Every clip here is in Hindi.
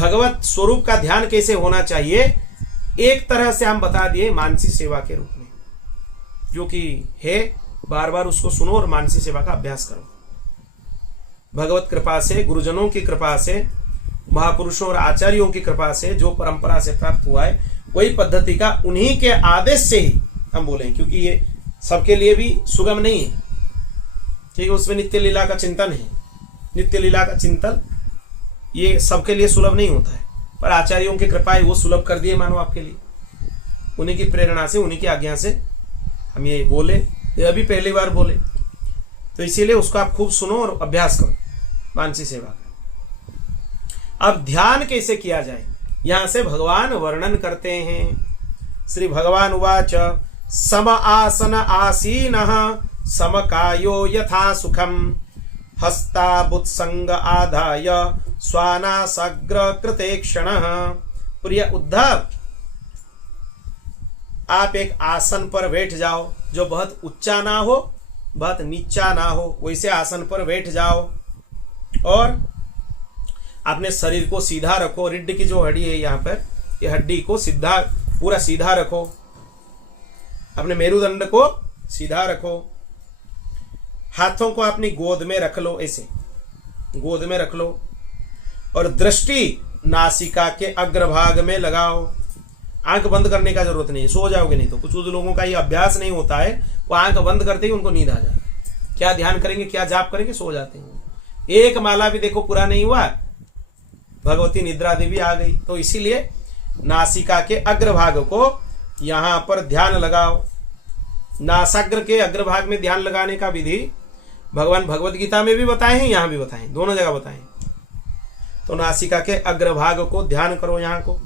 भगवत स्वरूप का ध्यान कैसे होना चाहिए, एक तरह से हम बता दिए मानसी सेवा के रूप में, जो कि है बार बार उसको सुनो और मानसी सेवा का अभ्यास करो। भगवत कृपा से, गुरुजनों की कृपा से, महापुरुषों और आचार्यों की कृपा से जो परंपरा से प्राप्त हुआ है वही पद्धति का, उन्हीं के आदेश से ही हम बोलें, क्योंकि ये सबके लिए भी सुगम नहीं है। ठीक है, उसमें नित्य लीला का चिंतन है, नित्य लीला का चिंतन ये सबके लिए सुलभ नहीं होता है, पर आचार्यों की कृपा है वो सुलभ कर दिए मानो आपके लिए। उन्हीं की प्रेरणा से, उन्हीं की आज्ञा से हम ये बोले, ये अभी पहली बार बोले, तो इसीलिए उसको आप खूब सुनो और अभ्यास करो मानसी सेवा का। अब ध्यान कैसे किया जाए, यहां से भगवान वर्णन करते हैं। श्री भगवान उवाच सम आसन आसीनः समकायो यथा सुखम हस्ताबुत्संग आधाय स्वानासाग्र कृते क्षणः। प्रिय उद्धव, आप एक आसन पर बैठ जाओ जो बहुत ऊंचा ना हो, बहुत नीचा ना हो, वैसे आसन पर बैठ जाओ और अपने शरीर को सीधा रखो। रीढ़ की जो हड्डी है यहाँ पर, ये हड्डी को सीधा, पूरा सीधा रखो। अपने मेरुदंड को सीधा रखो। हाथों को अपनी गोद में रख लो, ऐसे गोद में रख लो और दृष्टि नासिका के अग्रभाग में लगाओ। आंख बंद करने का जरूरत नहीं है, सो जाओगे नहीं तो। कुछ लोगों का ये अभ्यास नहीं होता है, वो आंख बंद करते ही उनको नींद आ जाती है। क्या ध्यान करेंगे, क्या जाप करेंगे, सो जाते हैं। एक माला भी देखो पूरा नहीं हुआ, भगवती निद्रा देवी आ गई। तो इसीलिए नासिका के अग्रभाग को यहां पर ध्यान लगाओ। नासाग्र के अग्रभाग में ध्यान लगाने का विधि भगवान भगवत गीता में भी बताए हैं, यहां भी बताए, दोनों जगह बताए। तो नासिका के अग्रभाग को ध्यान करो। यहां को,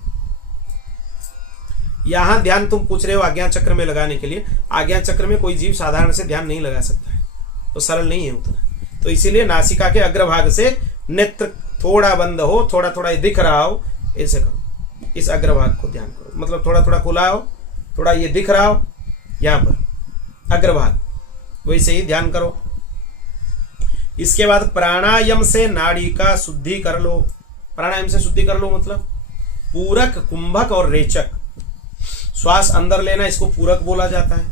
यहां ध्यान तुम पूछ रहे हो आज्ञा चक्र में लगाने के लिए। आज्ञा चक्र में कोई जीव साधारण से ध्यान नहीं लगा सकता है, तो सरल नहीं है उतना। तो इसीलिए नासिका के अग्रभाग से नेत्र थोड़ा बंद हो, थोड़ा थोड़ा दिख रहा हो, ऐसे करो। इस अग्रभाग को ध्यान करो, मतलब थोड़ा थोड़ा खुला हो, थोड़ा ये दिख रहा हो, यहां पर अग्रभाग, वैसे ही ध्यान करो। इसके बाद प्राणायाम से नाड़ी का शुद्धि कर लो। प्राणायाम से शुद्धि कर लो मतलब पूरक, कुंभक और रेचक। श्वास अंदर लेना, इसको पूरक बोला जाता है।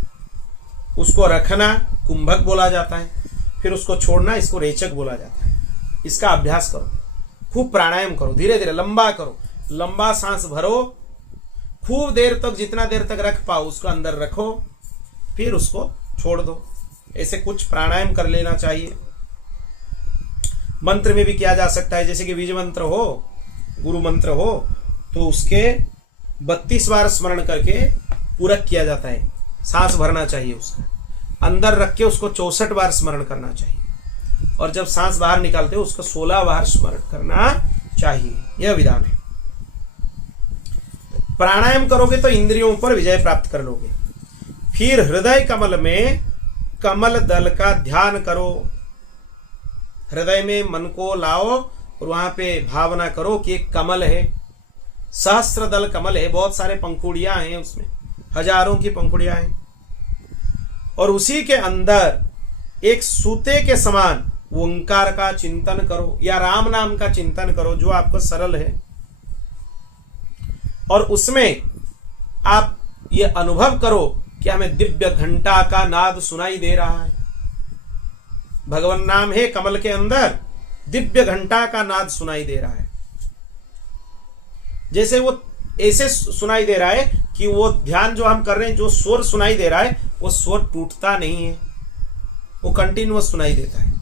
उसको रखना कुंभक बोला जाता है। फिर उसको छोड़ना, इसको रेचक बोला जाता है। इसका अभ्यास करो, खूब प्राणायाम करो, धीरे धीरे लंबा करो। लंबा सांस भरो, खूब देर तक, जितना देर तक रख पाओ उसको अंदर रखो, फिर उसको छोड़ दो। ऐसे कुछ प्राणायाम कर लेना चाहिए। मंत्र में भी किया जा सकता है, जैसे कि बीज मंत्र हो, गुरु मंत्र हो, तो उसके 32 बार स्मरण करके पूरक किया जाता है। सांस भरना चाहिए, उसका अंदर रख के उसको 64 बार स्मरण करना चाहिए, और जब सांस बाहर निकालते हो उसको 16 बार स्मरण करना चाहिए। यह विधान है। प्राणायाम करोगे तो इंद्रियों पर विजय प्राप्त कर लोगे। फिर हृदय कमल में कमल दल का ध्यान करो। हृदय में मन को लाओ और वहां पे भावना करो कि एक कमल है, सहस्त्र दल कमल है, बहुत सारे पंखुड़ियां हैं उसमें, हजारों की पंखुड़ियां हैं, और उसी के अंदर एक सूते के समान ओंकार का चिंतन करो या राम नाम का चिंतन करो, जो आपको सरल है। और उसमें आप ये अनुभव करो कि हमें दिव्य घंटा का नाद सुनाई दे रहा है। भगवान नाम है, कमल के अंदर दिव्य घंटा का नाद सुनाई दे रहा है। जैसे वो ऐसे सुनाई दे रहा है कि वो ध्यान जो हम कर रहे हैं, जो स्वर सुनाई दे रहा है, वो स्वर टूटता नहीं है, वो कंटिन्यूअस सुनाई देता है।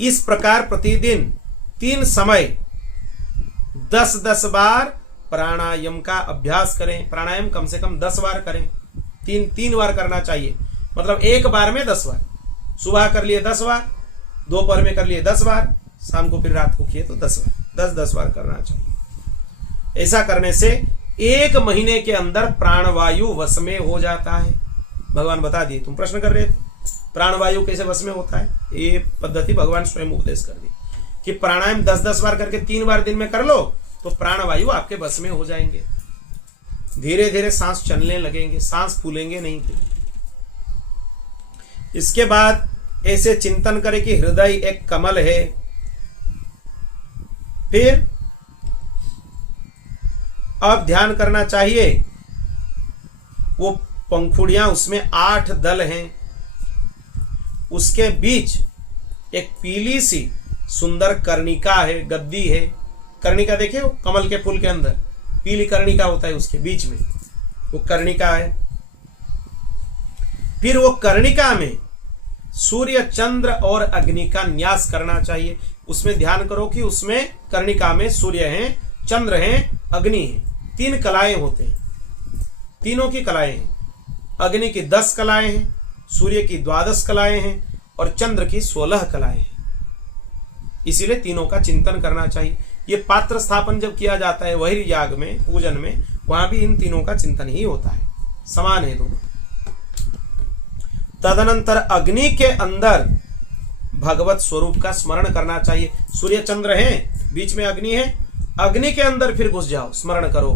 इस प्रकार प्रतिदिन 3 समय 10-10 बार प्राणायाम का अभ्यास करें। प्राणायाम कम से कम 10 बार करें, 3 बार करना चाहिए, मतलब एक बार में 10 बार। सुबह कर लिए 10 बार, दोपहर में कर लिए 10 बार, शाम को फिर रात को किए तो 10 बार, 10-10 बार करना चाहिए। ऐसा करने से 1 महीने के अंदर प्राणवायु वश में हो जाता है। भगवान बता दिए, तुम प्रश्न कर रहे थे प्राणवायु कैसे वश में होता है, ये पद्धति भगवान स्वयं उपदेश कर दी कि प्राणायाम 10-10 बार करके 3 बार दिन में कर लो तो प्राणवायु आपके बस में हो जाएंगे। धीरे धीरे सांस चलने लगेंगे, सांस फूलेंगे नहीं। इसके बाद ऐसे चिंतन करें कि हृदय एक कमल है, फिर अब ध्यान करना चाहिए, वो पंखुड़ियां उसमें 8 दल हैं, उसके बीच एक पीली सी सुंदर कर्णिका है, गद्दी है। कर्णिका देखिए, वो कमल के फूल के अंदर पीली कर्णिका होता है, उसके बीच में वो कर्णिका है। फिर वो कर्णिका में सूर्य, चंद्र और अग्नि का न्यास करना चाहिए। उसमें ध्यान करो कि उसमें कर्णिका में सूर्य हैं, चंद्र हैं, अग्नि है। 3 कलाएं होते हैं, तीनों की कलाएं हैं। अग्नि की 10 कलाएं हैं, सूर्य की 12 कलाएं हैं और चंद्र की 16 कलाएं हैं। इसीलिए तीनों का चिंतन करना चाहिए। ये पात्र स्थापन जब किया जाता है वही याग में, पूजन में, वहां भी इन तीनों का चिंतन ही होता है, समान है दोनों। तदनंतर अग्नि के अंदर भगवत स्वरूप का स्मरण करना चाहिए। सूर्य चंद्र हैं, बीच में अग्नि है, अग्नि के अंदर फिर घुस जाओ, स्मरण करो।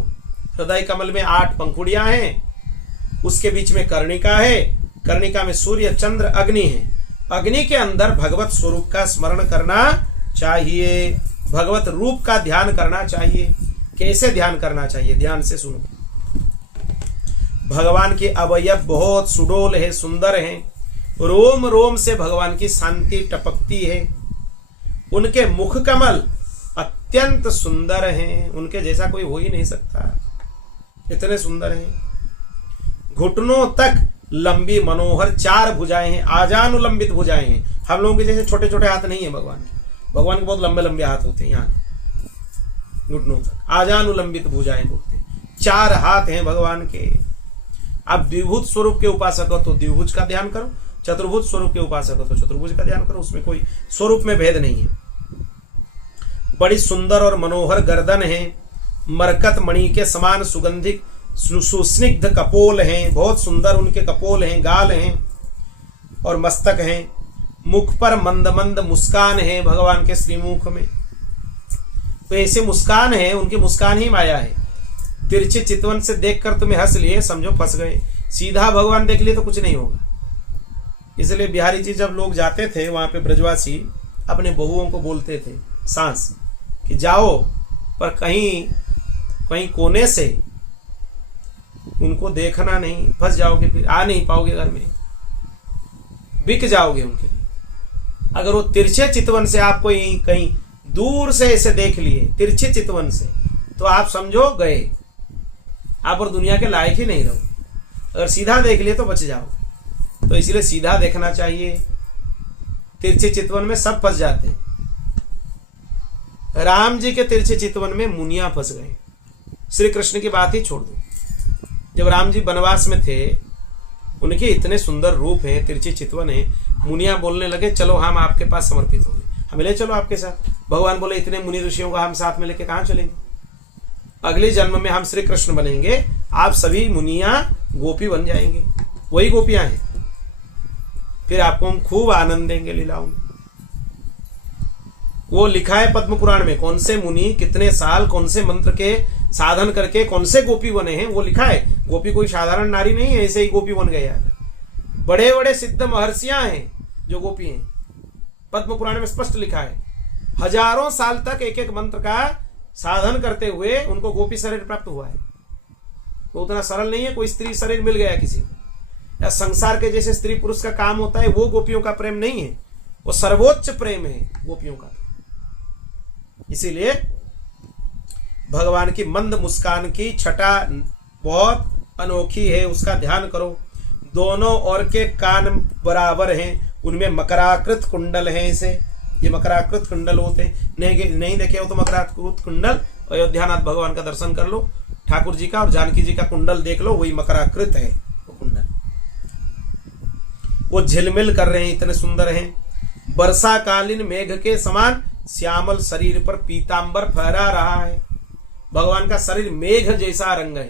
हृदय कमल में 8 पंखुड़ियां हैं, उसके बीच में कर्णिका है, कर्णिका में सूर्य, चंद्र, अग्नि है। अग्नि के अंदर भगवत स्वरूप का स्मरण करना चाहिए, भगवत रूप का ध्यान करना चाहिए। कैसे ध्यान करना चाहिए, ध्यान से सुनो। भगवान के अवयव बहुत सुडोल है, सुंदर है। रोम रोम से भगवान की शांति टपकती है। उनके मुख कमल अत्यंत सुंदर हैं, उनके जैसा कोई हो ही नहीं सकता, इतने सुंदर हैं। घुटनों तक लंबी मनोहर 4 भुजाएं हैं, आजानुलंबित भुजाएं हैं। हम लोगों के जैसे छोटे छोटे हाथ नहीं है भगवान के। भगवान के बहुत लंबे लंबे हाथ होते हैं, यहाँ घुटनों तक आजानुलंबित भुजाएं होते हैं। 4 हाथ हैं भगवान के। आप द्विभुज स्वरूप के उपासक हो तो द्विभुज का ध्यान करो, चतुर्भुज स्वरूप के उपासक हो तो चतुर्भुज का ध्यान करो, उसमें कोई स्वरूप में भेद नहीं है। बड़ी सुंदर और मनोहर गर्दन है, मरकत मणि के समान सुगंधित सुस्निग्ध कपोल हैं, बहुत सुंदर उनके कपोल हैं, गाल हैं और मस्तक हैं। मुख पर मंद मंद मुस्कान है भगवान के श्रीमुख में, तो ऐसे मुस्कान है, उनकी मुस्कान ही माया है। तिरछे चितवन से देखकर तुम्हें हंस लिए, समझो फंस गए। सीधा भगवान देख लिए तो कुछ नहीं होगा। इसलिए बिहारी जी जब लोग जाते थे वहां पे, ब्रजवासी अपने बहुओं को बोलते थे सांस कि जाओ, पर कहीं कहीं कोने से उनको देखना नहीं, फंस जाओगे, फिर आ नहीं पाओगे घर में, बिक जाओगे उनके लिए। अगर वो तिरछे चितवन से आपको कहीं दूर से ऐसे देख लिए, तिरछे चितवन से, तो आप समझो गए, आप और दुनिया के लायक ही नहीं रहो। अगर सीधा देख लिए तो बच जाओ। तो इसलिए सीधा देखना चाहिए। तिरछे चितवन में सब फंस जाते हैं। राम जी के तिरछे चितवन में मुनिया फंस गए। श्री कृष्ण की बात ही छोड़ दो। जब राम जी वनवास में थे, उनके इतने सुंदर रूप हैं, तिरछे चितवन है, मुनिया बोलने लगे चलो हम आपके पास समर्पित हो गए, हमें ले चलो आपके साथ। भगवान बोले इतने मुनि ऋषियों को हम साथ में लेके कहां चलेंगे, अगले जन्म में हम श्री कृष्ण बनेंगे, आप सभी मुनिया गोपी बन जाएंगे, वही गोपियां हैं, फिर आपको हम खूब आनंद देंगे लीलाओं में। वो लिखा है पद्म पुराण में, कौन से मुनि कितने साल कौन से मंत्र के साधन करके कौन से गोपी बने हैं, वो लिखा है। गोपी कोई साधारण नारी नहीं है, ऐसे ही गोपी बन गए। बड़े बड़े सिद्ध महर्षियां हैं जो गोपी हैं, पद्म पुराण में स्पष्ट लिखा है। हजारों साल तक एक एक मंत्र का साधन करते हुए उनको गोपी शरीर प्राप्त हुआ है। वो उतना सरल नहीं है कोई स्त्री शरीर मिल गया किसी को, या संसार के जैसे स्त्री पुरुष का काम होता है, वो गोपियों का प्रेम नहीं है, वो सर्वोच्च प्रेम है गोपियों का। इसीलिए भगवान की मंद मुस्कान की छटा बहुत अनोखी है, उसका ध्यान करो। दोनों ओर के कान बराबर हैं, उनमें मकराकृत कुंडल हैं। इसे ये मकराकृत कुंडल होते हैं, नहीं देखे हो तो मकराकृत कुंडल अयोध्यानाथ भगवान का दर्शन कर लो, ठाकुर जी का और जानकी जी का कुंडल देख लो, वही मकराकृत है वो कुंडल। वो झिलमिल कर रहे हैं, इतने सुंदर हैं। वर्षाकालीन मेघ के समान श्यामल शरीर पर पीतांबर फहरा रहा है। भगवान का शरीर मेघ जैसा रंग है,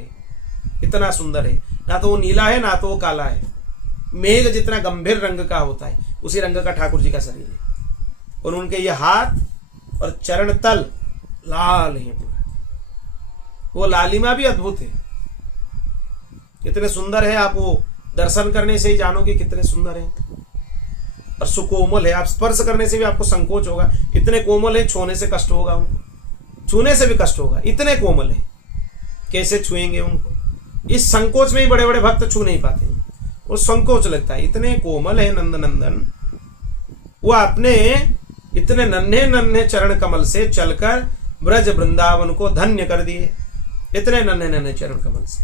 इतना सुंदर है। ना तो वो नीला है ना तो वो काला है, मेघ जितना गंभीर रंग का होता है उसी रंग का ठाकुर जी का शरीर है। और उनके ये हाथ और चरण तल लाल है पूरा, वो लालिमा भी अद्भुत है, कितने सुंदर है। आप वो दर्शन करने से ही जानोगे कितने सुंदर है। और सुकोमल है, आप स्पर्श करने से भी आपको संकोच होगा, इतने कोमल है, छूने से कष्ट होगा उनको। छूने से भी कष्ट होगा, इतने कोमल है, कैसे छुएंगे उनको? इस संकोच में ही बड़े बड़े भक्त छू नहीं पाते हैं, वो संकोच लगता है, इतने कोमल है नंदनंदन। वो अपने इतने नन्हे नन्हे चरण कमल से चलकर ब्रज वृंदावन को धन्य कर दिए, इतने नन्हे नन्हे चरण कमल से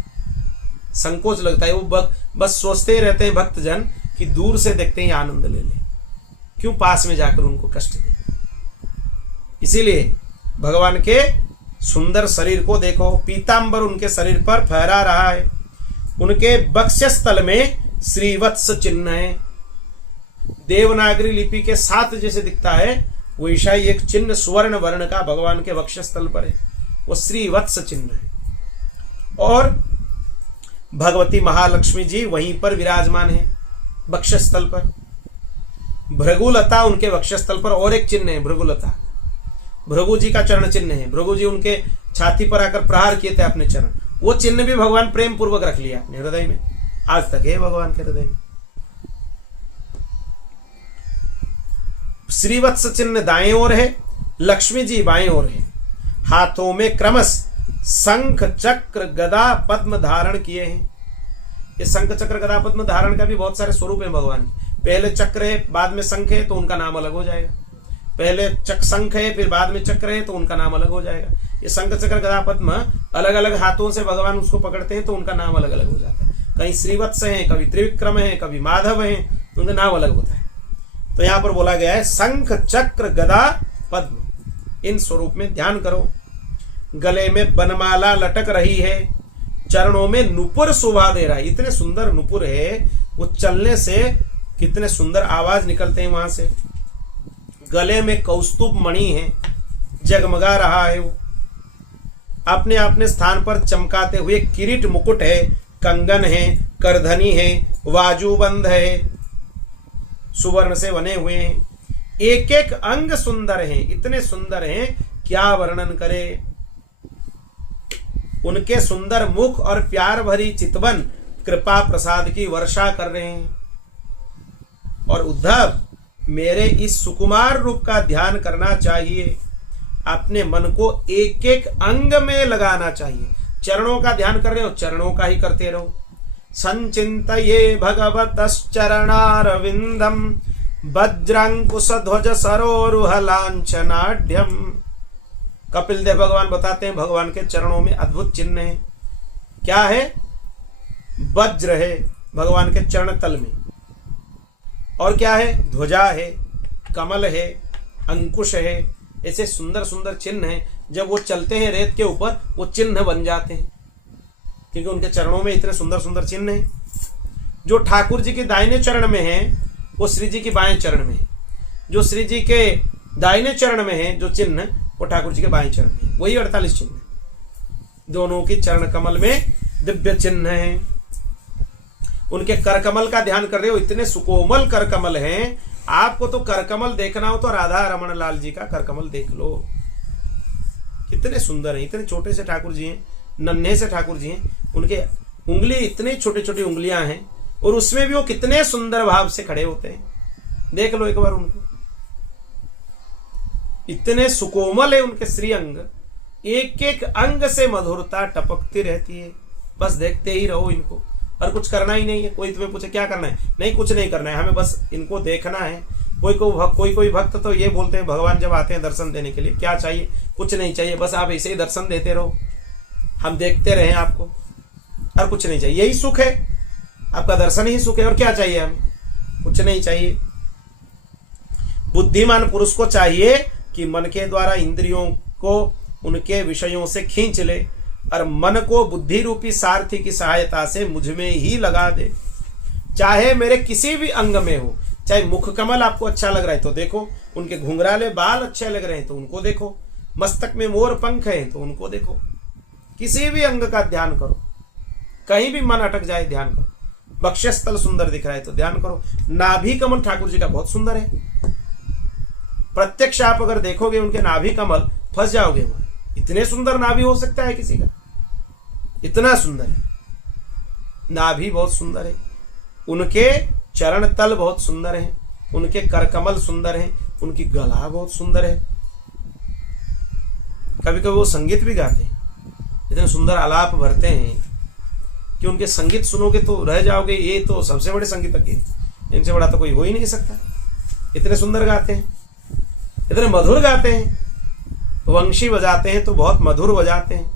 संकोच लगता है। वो बस सोचते ही रहते हैं भक्तजन कि दूर से देखते ही आनंद ले ले, क्यों पास में जाकर उनको कष्ट दे। इसीलिए भगवान के सुंदर शरीर को देखो, पीतांबर उनके शरीर पर फहरा रहा है, उनके वक्षस्थल में श्रीवत्स चिन्ह है, देवनागरी लिपि के साथ जैसे दिखता है वैसा ही एक चिन्ह स्वर्ण वर्ण का भगवान के वक्षस्थल पर है, वो श्रीवत्स चिन्ह है। और भगवती महालक्ष्मी जी वहीं पर विराजमान है वक्षस्थल पर। भृगुलता उनके वक्षस्थल पर और एक चिन्ह है, भृगुलता भृगु जी का चरण चिन्ह है। भृगु जी उनके छाती पर आकर प्रहार किए थे अपने चरण, वो चिन्ह भी भगवान प्रेम पूर्वक रख लिया अपने हृदय में, आज तक है भगवान के हृदय में। श्रीवत्स चिन्ह दाएं ओर है, लक्ष्मी जी बाएं ओर है, हाथों में क्रमश शंख चक्र गदा पद्म धारण किए हैं। ये शंख चक्र गदा पद्म धारण का भी बहुत सारे स्वरूप है भगवान के। पहले चक्र है बाद में शंख है तो उनका नाम अलग हो जाएगा, पहले शंख है फिर बाद में चक्र है तो उनका नाम अलग हो जाएगा। ये शंख चक्र गदा पद्म अलग अलग हाथों से भगवान उसको पकड़ते हैं तो उनका नाम अलग अलग हो जाता है। कहीं श्रीवत्स है, कभी त्रिविक्रम है, कभी माधव है, तो उनका नाम अलग होता है। तो यहां पर बोला गया है शंख चक्र गदा पद्म, इन स्वरूप में ध्यान करो। गले में बनमाला लटक रही है, चरणों में नुपुर शोभा दे रहा है, इतने सुंदर नुपुर है, वो चलने से कितने सुंदर आवाज निकलते हैं वहां से। गले में कौस्तुभ मणि है, जगमगा रहा है वो, अपने अपने स्थान पर चमकाते हुए किरीट मुकुट है, कंगन है, करधनी है, बाजूबंद है, सुवर्ण से बने हुए हैं, एक एक अंग सुंदर हैं, इतने सुंदर हैं क्या वर्णन करे। उनके सुंदर मुख और प्यार भरी चितवन कृपा प्रसाद की वर्षा कर रहे हैं। और उद्धव, मेरे इस सुकुमार रूप का ध्यान करना चाहिए, अपने मन को एक एक अंग में लगाना चाहिए। चरणों का ध्यान कर रहे हो, चरणों का ही करते रहो। संचिंतये भगवतश्चरणारविंदम वज्रांकुश ध्वज सरोरुह लांछनाढ्यम। कपिल देव भगवान बताते हैं भगवान के चरणों में अद्भुत चिन्ह है। क्या है? वज्र है भगवान के चरण तल में, और क्या है? ध्वजा है, कमल है, अंकुश है, ऐसे सुंदर सुंदर चिन्ह हैं। जब वो चलते हैं रेत के ऊपर वो चिन्ह बन जाते हैं, क्योंकि उनके चरणों में इतने सुंदर सुंदर चिन्ह हैं। जो ठाकुर जी के दाहिने चरण में है वो श्री जी के बाएं चरण में है, जो श्री जी के दाहिने चरण में है जो चिन्ह वो ठाकुर जी के बाएं चरण में, वही 48 चिन्ह है। दोनों की चरण कमल में दिव्य चिन्ह है। उनके करकमल का ध्यान कर रहे हो, इतने सुकोमल करकमल हैं। आपको तो करकमल देखना हो तो राधा रमन लाल जी का करकमल देख लो, कितने सुंदर हैं। इतने छोटे से ठाकुर जी हैं, नन्हे से ठाकुर जी हैं, उनके उंगली इतनी छोटी छोटी उंगलियां हैं, और उसमें भी वो कितने सुंदर भाव से खड़े होते हैं। देख लो एक बार उनको, इतने सुकोमल है उनके श्री अंग, एक एक अंग से मधुरता टपकती रहती है। बस देखते ही रहो इनको, और कुछ करना ही नहीं है। कोई तुम्हें पूछे क्या करना है, नहीं कुछ नहीं करना है, हमें बस इनको देखना है। कोई भक्त तो ये बोलते हैं भगवान जब आते हैं दर्शन देने के लिए क्या चाहिए, कुछ नहीं चाहिए, बस आप ऐसे ही दर्शन देते रहो, हम देखते रहें आपको, और कुछ नहीं चाहिए। यही सुख है, आपका दर्शन ही सुख है, और क्या चाहिए हमें? कुछ नहीं चाहिए। बुद्धिमान पुरुष को चाहिए कि मन के द्वारा इंद्रियों को उनके विषयों से खींच ले, और मन को बुद्धि रूपी सारथी की सहायता से मुझ में ही लगा दे। चाहे मेरे किसी भी अंग में हो, चाहे मुख कमल आपको अच्छा लग रहा है तो देखो, उनके घुंघराले बाल अच्छे लग रहे हैं तो उनको देखो, मस्तक में मोर पंख है तो उनको देखो, किसी भी अंग का ध्यान करो। कहीं भी मन अटक जाए ध्यान करो। वक्षस्थल सुंदर दिख रहा है तो ध्यान करो। नाभि कमल ठाकुर जी का बहुत सुंदर है, प्रत्यक्ष आप अगर देखोगे उनके नाभि कमल फंस जाओगे वहां। इतने सुंदर नाभि हो सकता है किसी का? इतना सुंदर है नाभि, बहुत सुंदर है। उनके चरण तल बहुत सुंदर है, उनके करकमल सुंदर है, उनकी गला बहुत सुंदर है। कभी कभी वो संगीत भी गाते हैं, इतने सुंदर आलाप भरते हैं कि उनके संगीत सुनोगे तो रह जाओगे, ये तो सबसे बड़े संगीतज्ञ हैं, इनसे बड़ा तो कोई हो ही नहीं सकता। इतने सुंदर गाते हैं, इतने मधुर गाते हैं, वंशी बजाते हैं तो बहुत मधुर बजाते हैं,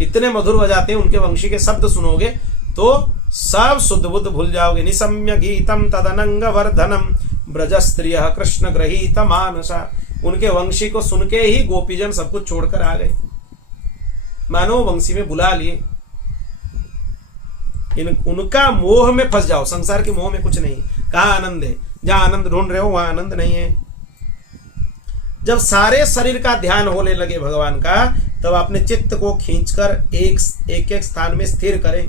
इतने मधुर बजाते हैं, उनके वंशी के शब्द सुनोगे तो सब शुद्ध बुद्ध भूल जाओगे। निसम्य गीतम तदनंग वर्धनम ब्रज स्त्रिय कृष्ण ग्रहीत मानसा। उनके वंशी को सुन के ही गोपीजन सब कुछ छोड़कर आ गए, मानो वंशी में बुला लिए। उनका मोह में फंस जाओ, संसार के मोह में कुछ नहीं। कहाँ आनंद है? जहां आनंद ढूंढ रहे हो वहां आनंद नहीं है। जब सारे शरीर का ध्यान होने लगे भगवान का, तब अपने चित्त को खींचकर एक एक स्थान में स्थिर करें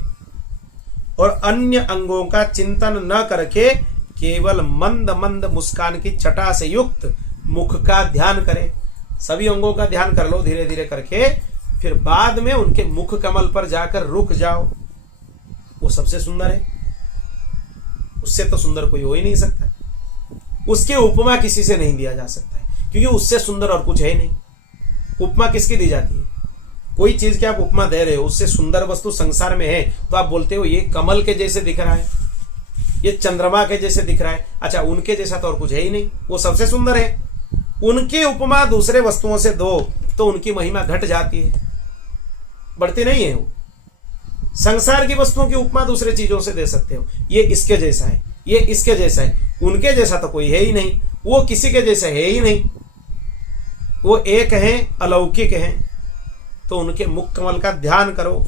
और अन्य अंगों का चिंतन न करके केवल मंद मंद मुस्कान की छटा से युक्त मुख का ध्यान करें। सभी अंगों का ध्यान कर लो धीरे धीरे करके, फिर बाद में उनके मुख कमल पर जाकर रुक जाओ। वो सबसे सुंदर है, उससे तो सुंदर कोई हो ही नहीं सकता। उसकी उपमा किसी से नहीं दिया जा सकता है, क्योंकि उससे सुंदर और कुछ है नहीं। उपमा किसकी दी जाती है? कोई चीज की आप उपमा दे रहे हो, उससे सुंदर वस्तु संसार में है तो आप बोलते हो ये कमल के जैसे दिख रहा है, ये चंद्रमा के जैसे दिख रहा है। अच्छा, उनके जैसा तो और कुछ है ही नहीं, वो सबसे सुंदर है। उनकी उपमा दूसरे वस्तुओं से दो तो उनकी महिमा घट जाती है, बढ़ती नहीं है। वो संसार की वस्तुओं की उपमा दूसरे चीजों से दे सकते हो, ये इसके जैसा है, ये इसके जैसा है। उनके जैसा तो कोई है ही नहीं, वो किसी के जैसा है ही नहीं, वो एक है, अलौकिक है। तो उनके मुख कमल का ध्यान करो।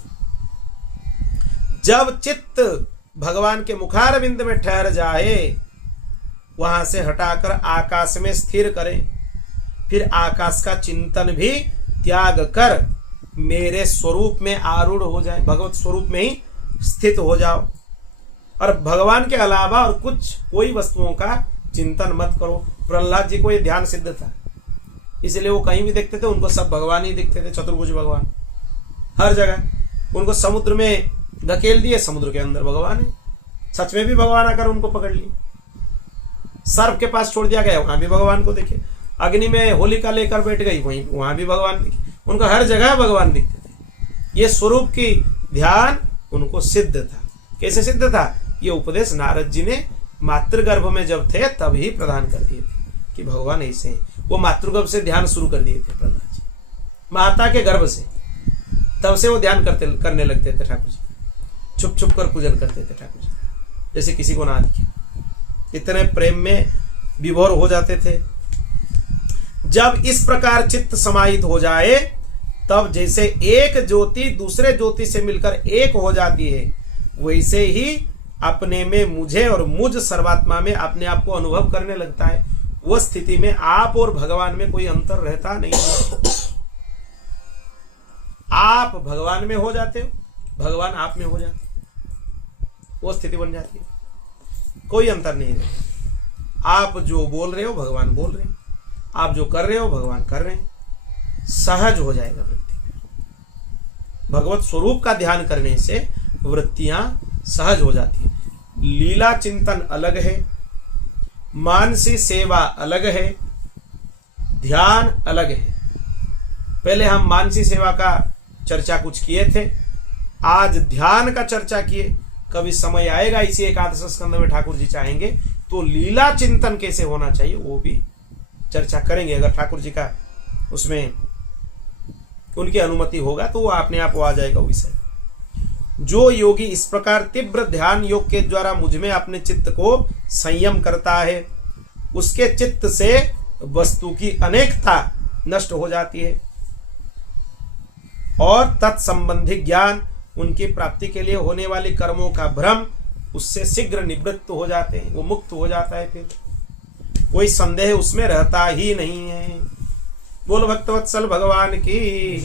जब चित्त भगवान के मुखारविंद में ठहर जाए, वहां से हटाकर आकाश में स्थिर करें। फिर आकाश का चिंतन भी त्याग कर मेरे स्वरूप में आरूढ़ हो जाए, भगवत स्वरूप में ही स्थित हो जाओ। और भगवान के अलावा और कुछ कोई वस्तुओं का चिंतन मत करो। प्रहलाद जी को ये ध्यान सिद्ध था, इसलिए वो कहीं भी देखते थे उनको सब भगवान ही दिखते थे, चतुर्भुज भगवान हर जगह। उनको समुद्र में धकेल दिए, समुद्र के अंदर भगवान है, सच में भी भगवान आकर उनको पकड़ लिए। सर्प के पास छोड़ दिया गया, वहां भी भगवान को देखे। अग्नि में होलिका लेकर बैठ गई, वहां भी भगवान दिखे। उनको हर जगह भगवान दिखते थे। ये स्वरूप की ध्यान उनको सिद्ध था। कैसे सिद्ध था? ये उपदेश नारद जी ने मातृगर्भ में जब थे तब ही प्रदान कर दिए थे कि भगवान ऐसे हैं। वो मातृगर्भ से ध्यान शुरू कर दिए थे प्रहलाद जी, माता के गर्भ से। तब से वो ध्यान करने लगते थे ठाकुर जी, छुप छुप कर पूजन करते थे ठाकुर जी, जैसे किसी को ना दिखे। इतने प्रेम में विभोर हो जाते थे। जब इस प्रकार चित्त समाहित हो जाए, तब जैसे एक ज्योति दूसरे ज्योति से मिलकर एक हो जाती है, वैसे ही अपने में मुझे और मुझ सर्वात्मा में अपने आप को अनुभव करने लगता है। वह स्थिति में आप और भगवान में कोई अंतर रहता नहीं है। आप भगवान में हो जाते हो, भगवान आप में हो जाते, वो स्थिति बन जाती है। कोई अंतर नहीं रहता। आप जो बोल रहे हो भगवान बोल रहे हैं, आप जो कर रहे हो भगवान कर रहे हैं। सहज हो जाएगा वृत्ति। भगवत स्वरूप का ध्यान करने से वृत्तियां सहज हो जाती है। लीला चिंतन अलग है, मानसी सेवा अलग है, ध्यान अलग है। पहले हम मानसी सेवा का चर्चा कुछ किए थे, आज ध्यान का चर्चा किए। कभी समय आएगा इसी एकादश स्कंद में ठाकुर जी चाहेंगे तो लीला चिंतन कैसे होना चाहिए वो भी चर्चा करेंगे। अगर ठाकुर जी का उसमें उनकी अनुमति होगा तो वो अपने आप आ जाएगा विषय। जो योगी इस प्रकार तीव्र ध्यान योग के द्वारा मुझ में अपने चित्त को संयम करता है, उसके चित्त से वस्तु की अनेकता नष्ट हो जाती है और तत्संबंधी ज्ञान, उनकी प्राप्ति के लिए होने वाली कर्मों का भ्रम उससे शीघ्र निवृत्त हो जाते हैं। वो मुक्त हो जाता है, फिर कोई संदेह उसमें रहता ही नहीं है। बोल भक्तवत्सल भगवान की।